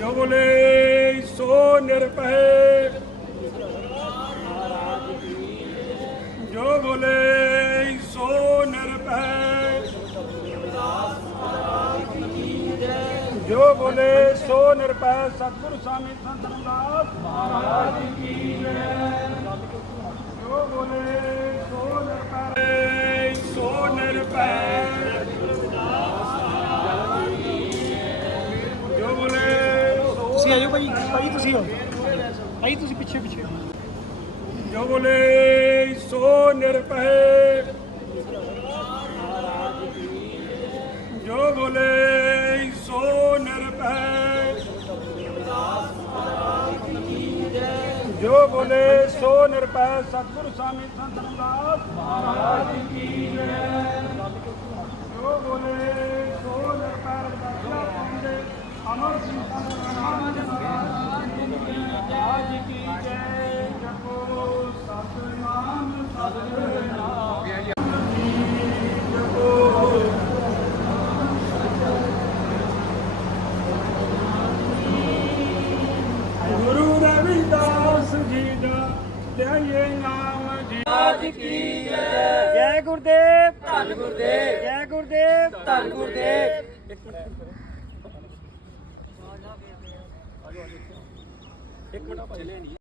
ਜੋ ਬੋਲੇ ਸੋ ਨਿਰਭੈ। ਜੋ ਬੋਲੇ ਸੋ ਨਿਰਭੈ। ਜੋ ਬੋਲੇ ਸੋ ਨਿਰਭੈ। ਸਤਿਗੁਰ ਸਾਮੀ ਸੰਤ ਰਮਦਾਸ ਮਹਾਰਾਜ ਕੀ ਜੈ। ਸੋ ਤੁਸੀਂ ਆਜੋ ਭਾਈ ਭਾਈ ਤੁਸੀਂ ਹੋ ਭਾਈ ਤੁਸੀਂ ਪਿੱਛੇ ਪਿੱਛੇ। ਜੋ ਬੋਲੇ, ਸੋ ਨਿਰਭੈ। ਜੋ ਬੋਲੇ, ਸੋ ਨਿਰਭੈ। ਜੋ ਬੋਲੇ, ਸੋ ਨਿਰਭੈ। ਸਤਿਗੁਰ ਸਾਮੀ ਸੰਤ ਰਮਦਾਸ। ਮਹਾਰਾਜ ਕੀ ਜੈ ਜੋ ਬੋਲੇ, ਸੋ ਨਿਰਭੈ। ਰਮਦਾਸਿਆ ਅਮਰ ਸਿੰਘ ਸੰਤ ਰਮਦਾਸ ਮਹਾਰਾਜ ਕੀ ਜੈ ਜਪੋ ਸਤਨਾਮ ਸਤਨਾਮ ਜਪੋ ਗੁਰੂ ਰਵਿਦਾਸ ਜੀ ਦਾ ਲਿਆਏ ਨਾਮ ਜੀ। ਆਜ ਕੀ ਜੈ। ਜੈ ਗੁਰਦੇਵ। ਧੰਨ ਗੁਰਦੇਵ। ਜੈ ਗੁਰਦੇਵ। ਧੰਨ ਗੁਰਦੇਵ। ਇੱਕ ਮਿੰਟ